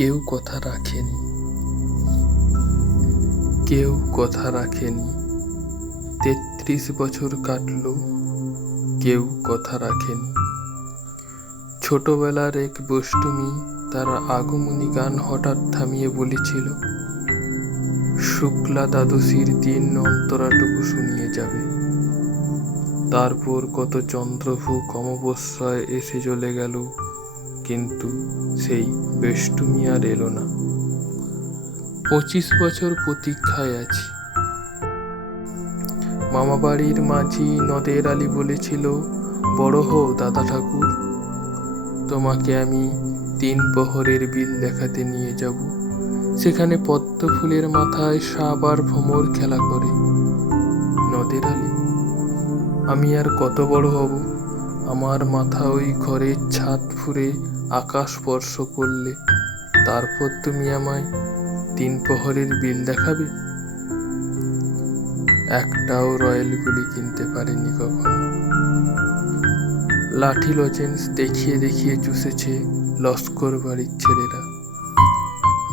কেউ কথা রাখেনি। কেউ কথা রাখেনি। তেত্রিশ বছর কাটলো, কেউ কথা রাখেনি। ছোটবেলার এক বষ্টমী তার আগমনী গান হঠাৎ থামিয়ে বলেছিল, শুক্লা দ্বাদশীর দিন অন্তরাটুকু শুনিয়ে যাবে। তারপর কত চন্দ্রভূ অমাবস্যায় এসে চলে গেল কিন্তু সেই বেষ্টমী আর এলো না। পঁচিশ বছর প্রতীক্ষায় আছি। মামাবাড়ির মাঝি নদের আলী বলেছিল, বড় হও দাদা ঠাকুর, তোমাকে আমি তিন প্রহরের বিল দেখাতে নিয়ে যাব। সেখানে পদ্ম ফুলের মাথায় সাপ আর ভ্রমর খেলা করে। নদের আলী, আমি আর কত বড় হব? আমার মাথা ওই ঘরের ছাদ ফুরে আকাশ স্পর্শ করলে। তারপর তুমি আমায় তিন প্রহরের বিল দেখাবে? একটাও রয়্যাল গুলি কিনতে পারেনি কখনো। লাঠি লজেন্স দেখিয়ে দেখিয়ে চুষেছে লস্কর বাড়ির ছেলেরা।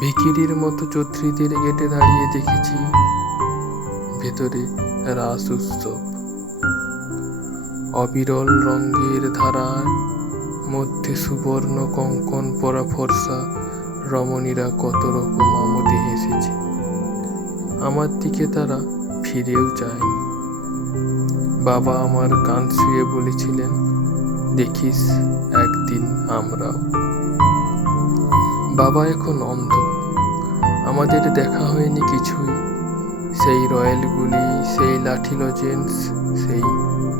ভিকিরির মতো চৌধুরীদের গেটে দাঁড়িয়ে দেখেছি ভেতরে রাস উৎসব। অবিরল রঙের ধারার মধ্যে সুবর্ণ কঙ্কন পরা ফর্সা, রমণীরা কত রকম আমোদে হেসেছে। আমার দিকে তারা ফিরেও চায়নি বাবা আমার কান শুয়ে বলেছিলেন, দেখিস একদিন আমরাও। বাবা এখন অন্ধ। আমাদের দেখা হয়নি কিছুই। সেই রয়্যালগুলি সেই লাঠি লজেন্স সেই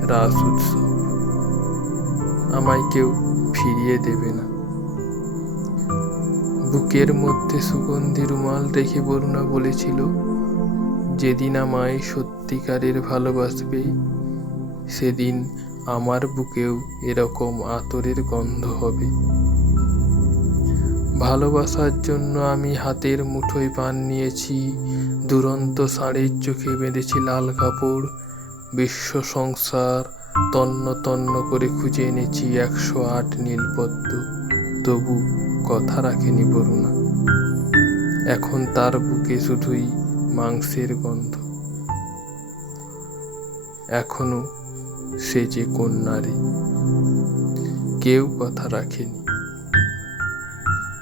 রাস উৎসব আমায় কেউ ফিরিয়ে দেবে না। বুকের মধ্যে সুগন্ধি রুমাল রেখে বরুণা বলেছিল, যেদিন আমায় সত্যিকারের ভালোবাসবে, সেদিন আমার বুকেও এরকম আতরের গন্ধ হবে। ভালোবাসার জন্য আমি হাতের মুঠোয় পান নিয়েছি। দুরন্ত ষাঁড়ের চোখে বেঁধেছি লাল কাপড়। বিশ্ব সংসার তন্ন তন্ন করে খুঁজে এনেছি একশো আট নীলপদ্ম। তবু কথা রাখেনি বরুণা। এখন তার বুকে শুধুই মাংসের গন্ধ। এখনও সে যে কন্যারে। কেউ কথা রাখেনি।